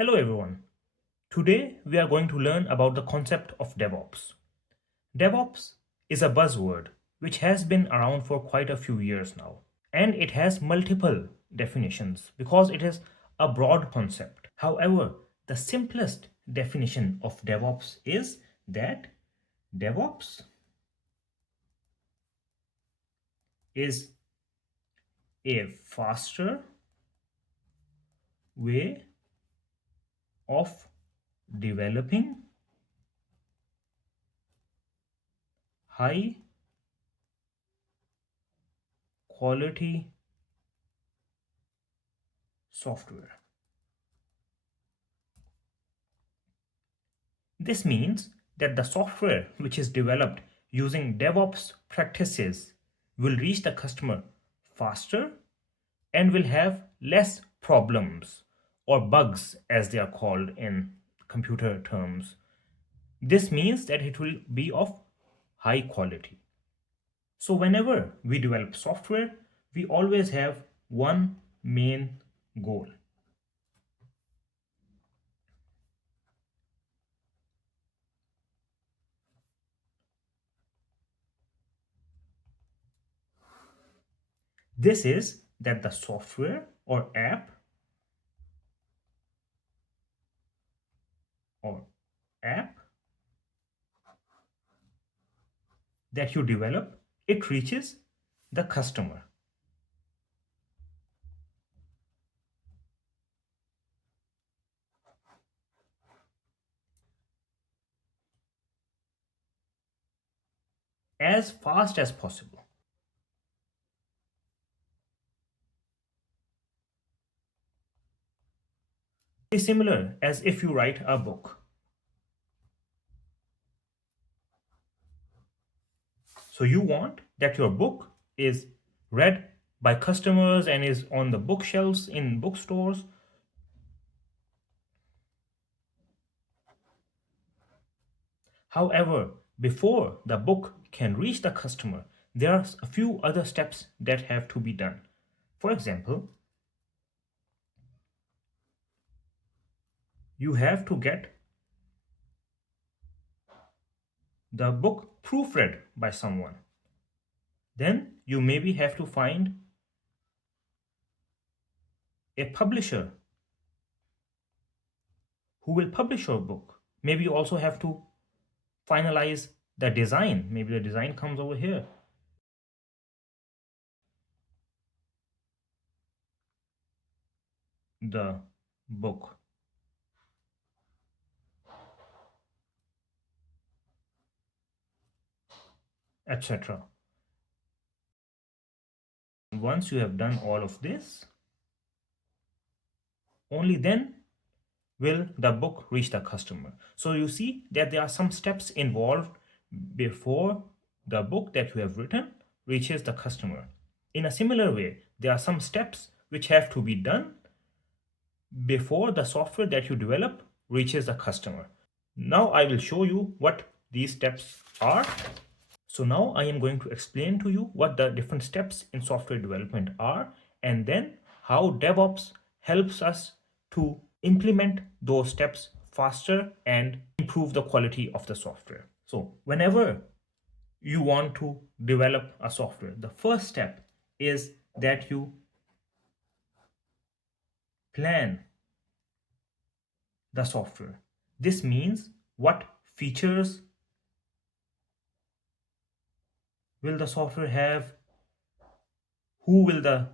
Hello everyone. Today we are going to learn about the concept of DevOps. DevOps is a buzzword which has been around for quite a few years now, and it has multiple definitions because it is a broad concept. However, the simplest definition of DevOps is that DevOps is a faster way of developing high quality software. This means that the software which is developed using DevOps practices will reach the customer faster and will have less problems or bugs as they are called in computer terms. This means that it will be of high quality. So whenever we develop software, we always have one main goal. This is that the software or app or app that you develop, it reaches the customer. As fast as possible. It's similar as if you write a book. So you want that your book is read by customers and is on the bookshelves in bookstores. However, before the book can reach the customer, there are a few other steps that have to be done. For example, you have to get the book proofread by someone. Then you maybe have to find a publisher who will publish your book. Maybe you also have to finalize the design. Maybe the design comes over here. The book. Etc. Once you have done all of this, only then will the book reach the customer. So you see that there are some steps involved before the book that you have written reaches the customer. In a similar way, there are some steps which have to be done before the software that you develop reaches the customer. Now I will show you what these steps are. So now I am going to explain to you what the different steps in software development are, and then how DevOps helps us to implement those steps faster and improve the quality of the software. So whenever you want to develop a software, the first step is that you plan the software. This means what features will the software have, who will the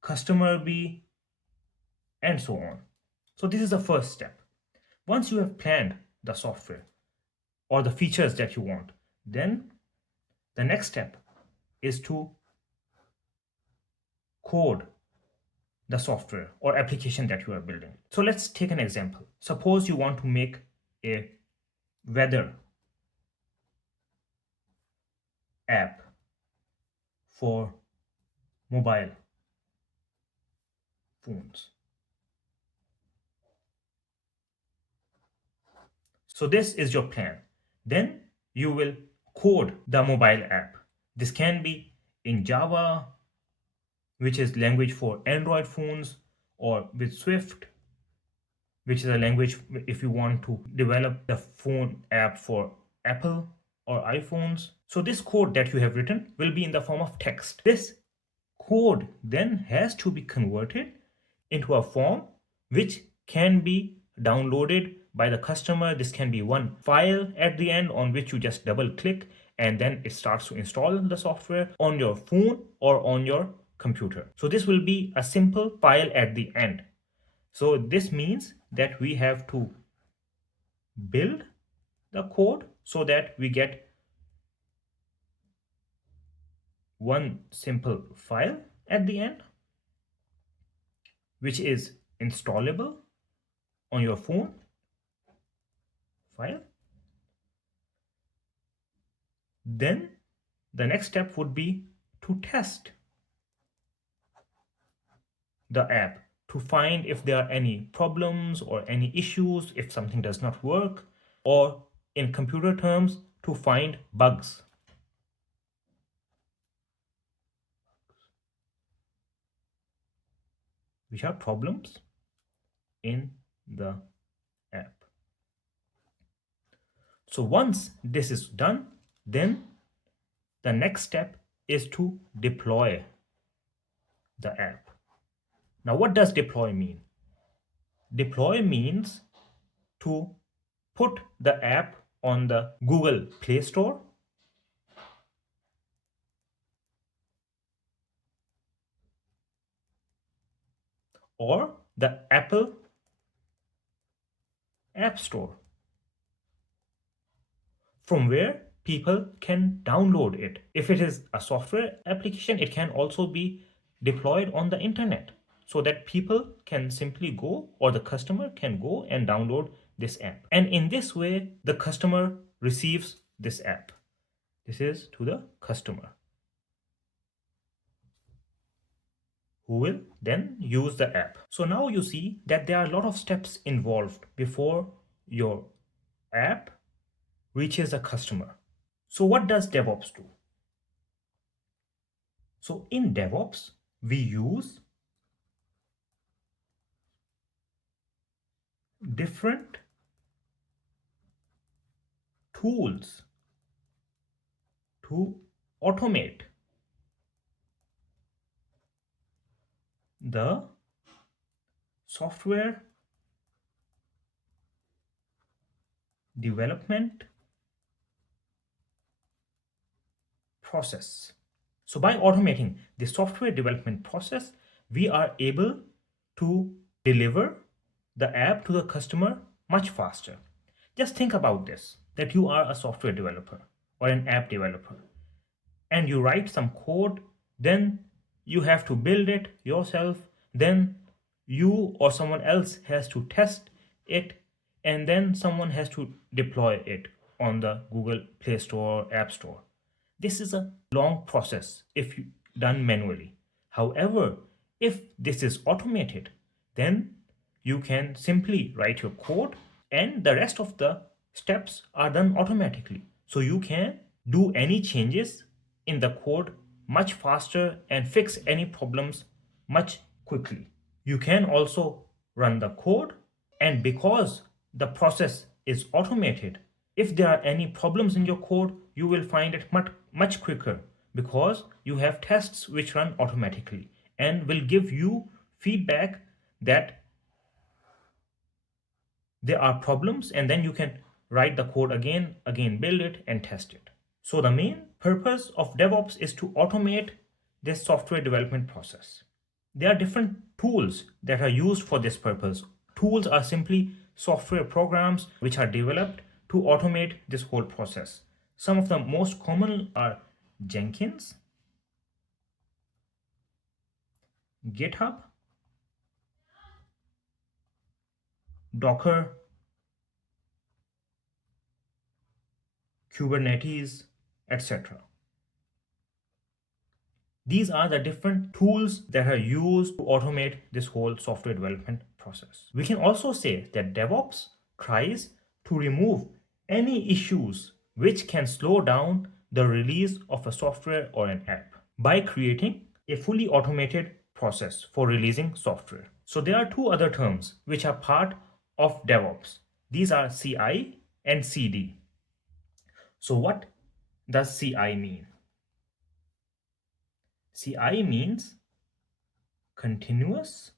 customer be, and so on. So this is the first step. Once you have planned the software or the features that you want, then the next step is to code the software or application that you are building. So let's take an example. Suppose you want to make a weather app for mobile phones. So this is your plan. Then you will code the mobile app. This can be in Java, which is language for Android phones, or with Swift, which is a language if you want to develop the phone app for Apple or iPhones. So this code that you have written will be in the form of text. This code then has to be converted into a form which can be downloaded by the customer. This can be one file at the end on which you just double click, and then it starts to install the software on your phone or on your computer. So this will be a simple file at the end. So this means that we have to build the code so that we get one simple file at the end, which is installable on your phone file. Then the next step would be to test the app to find if there are any problems or any issues, if something does not work, or in computer terms, to find bugs. Which are problems in the app. So once this is done, then the next step is to deploy the app. Now, what does deploy mean? Deploy means to put the app on the Google Play Store or the Apple App Store, from where people can download it. If it is a software application, it can also be deployed on the internet so that people can simply go, or the customer can go and download this app. And in this way, the customer receives this app. This is to the customer, who will then use the app. So now you see that there are a lot of steps involved before your app reaches a customer. So what does DevOps do? So in DevOps, we use different tools to automate the software development process. So by automating the software development process, we are able to deliver the app to the customer much faster. Just think about this, that you are a software developer or an app developer, and you write some code, then you have to build it yourself, then you or someone else has to test it, and then someone has to deploy it on the Google Play Store or App Store. This is a long process if done manually. However, if this is automated, then you can simply write your code and the rest of the steps are done automatically. So you can do any changes in the code much faster and fix any problems much quickly. You can also run the code, and because the process is automated, if there are any problems in your code, you will find it much quicker because you have tests which run automatically and will give you feedback that there are problems, and then you can write the code again, build it and test it. So the main purpose of DevOps is to automate this software development process. There are different tools that are used for this purpose. Tools are simply software programs which are developed to automate this whole process. Some of the most common are Jenkins, GitHub, Docker, Kubernetes, etc. These are the different tools that are used to automate this whole software development process. We can also say that DevOps tries to remove any issues which can slow down the release of a software or an app by creating a fully automated process for releasing software. So there are two other terms which are part of DevOps. These are CI and CD. So what does CI mean? CI means continuous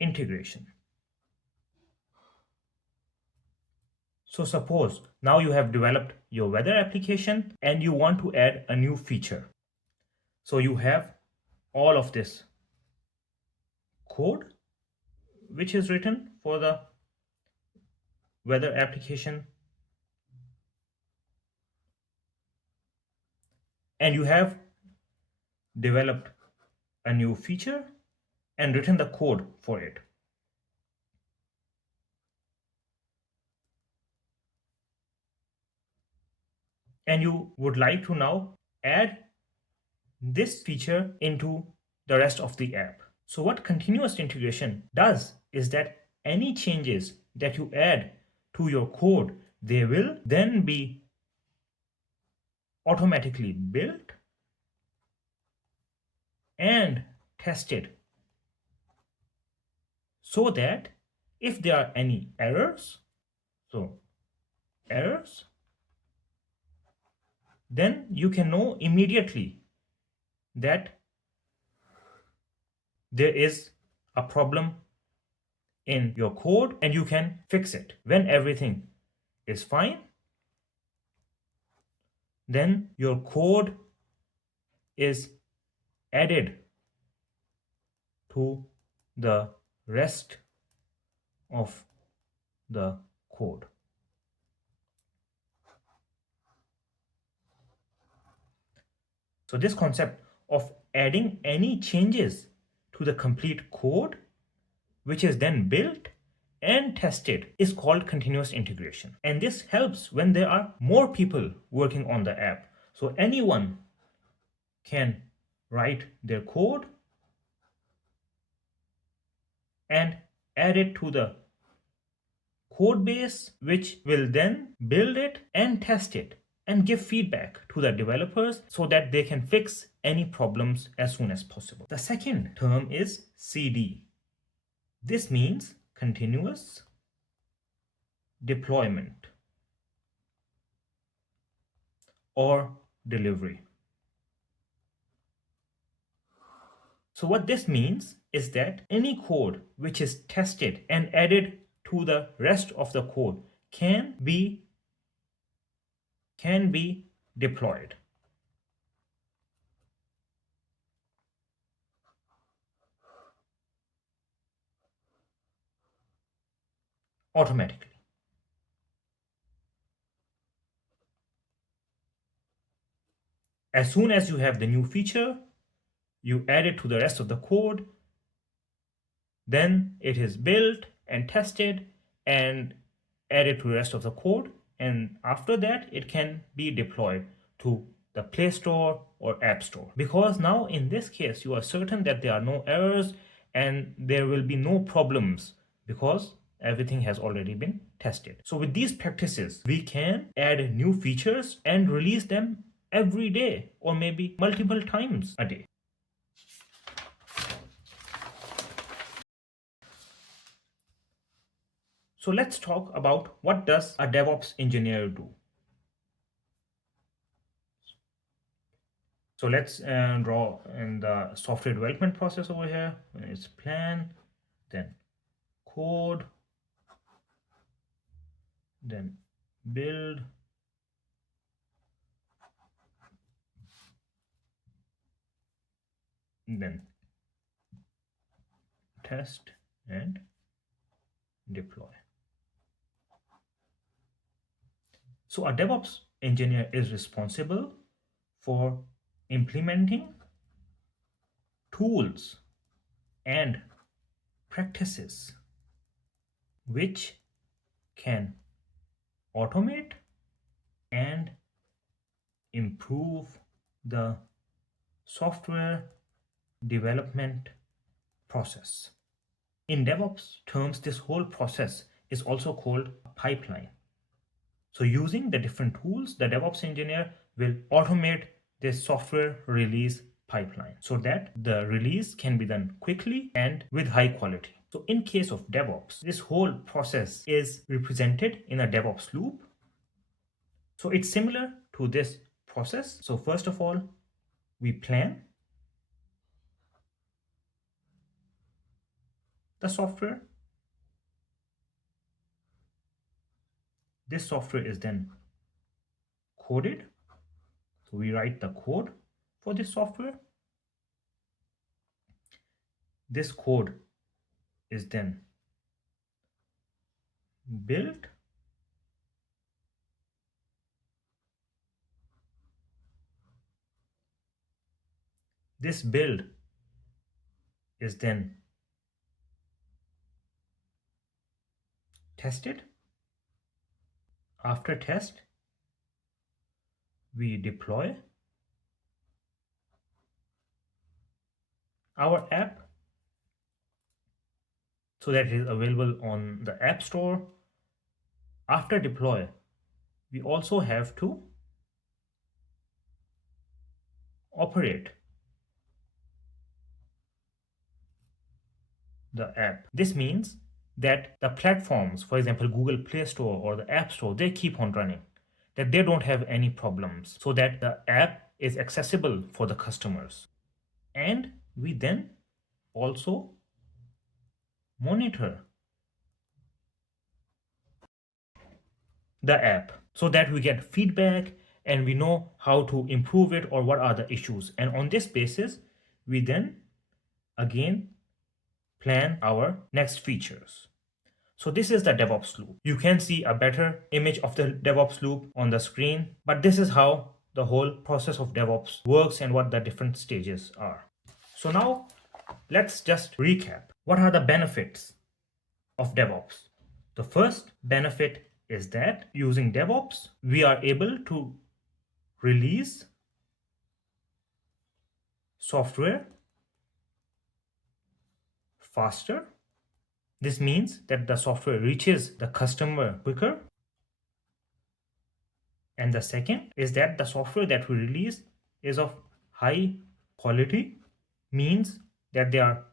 integration. So suppose now you have developed your weather application and you want to add a new feature. So you have all of this code which is written for the weather application, and you have developed a new feature and written the code for it. And you would like to now add this feature into the rest of the app. So what continuous integration does is that any changes that you add to your code, they will then be automatically built and tested, so that if there are any errors, then you can know immediately that there is a problem in your code and you can fix it. When everything is fine, then your code is added to the rest of the code. So this concept of adding any changes to the complete code, which is then built and tested, is called continuous integration. And this helps when there are more people working on the app. So anyone can write their code and add it to the code base, which will then build it and test it and give feedback to the developers so that they can fix any problems as soon as possible. The second term is CD. This means continuous deployment or delivery. So what this means is that any code which is tested and added to the rest of the code can be deployed. Automatically. As soon as you have the new feature, you add it to the rest of the code, then it is built and tested and added to the rest of the code, and after that it can be deployed to the Play Store or App Store. Because now in this case you are certain that there are no errors and there will be no problems because everything has already been tested. So with these practices, we can add new features and release them every day or maybe multiple times a day. So let's talk about what does a DevOps engineer do. So let's draw in the software development process over here. It's plan, then code, then build, then test and deploy. So a DevOps engineer is responsible for implementing tools and practices which can automate and improve the software development process. In DevOps terms, this whole process is also called a pipeline. So using the different tools, the DevOps engineer will automate this software release pipeline so that the release can be done quickly and with high quality. So in case of DevOps, this whole process is represented in a DevOps loop. So it's similar to this process. So first of all, we plan the software. This software is then coded. So we write the code for this software. This code is then built. This build is then tested. After test, we deploy our app so that it is available on the App Store. After deploy, we also have to operate the app. This means that the platforms, for example, Google Play Store or the App Store, they keep on running, that they don't have any problems, so that the app is accessible for the customers. And we then also monitor the app so that we get feedback and we know how to improve it or what are the issues. And on this basis, we then again plan our next features. So this is the DevOps loop. You can see a better image of the DevOps loop on the screen, but this is how the whole process of DevOps works and what the different stages are. So now let's just recap. What are the benefits of DevOps? The first benefit is that using DevOps, we are able to release software faster. This means that the software reaches the customer quicker. And the second is that the software that we release is of high quality, means that there are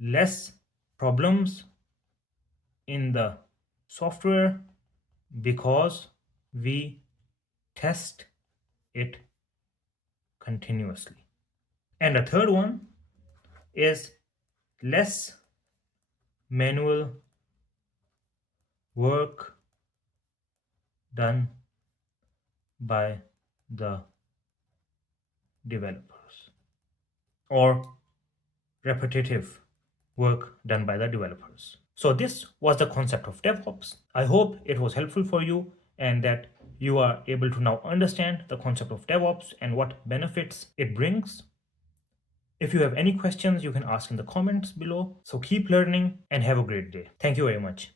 less problems in the software because we test it continuously. And the third one is less manual work done by the developers, or repetitive work done by the developers. So this was the concept of DevOps. I hope it was helpful for you and that you are able to now understand the concept of DevOps and what benefits it brings. If you have any questions, you can ask in the comments below. So keep learning and have a great day. Thank you very much.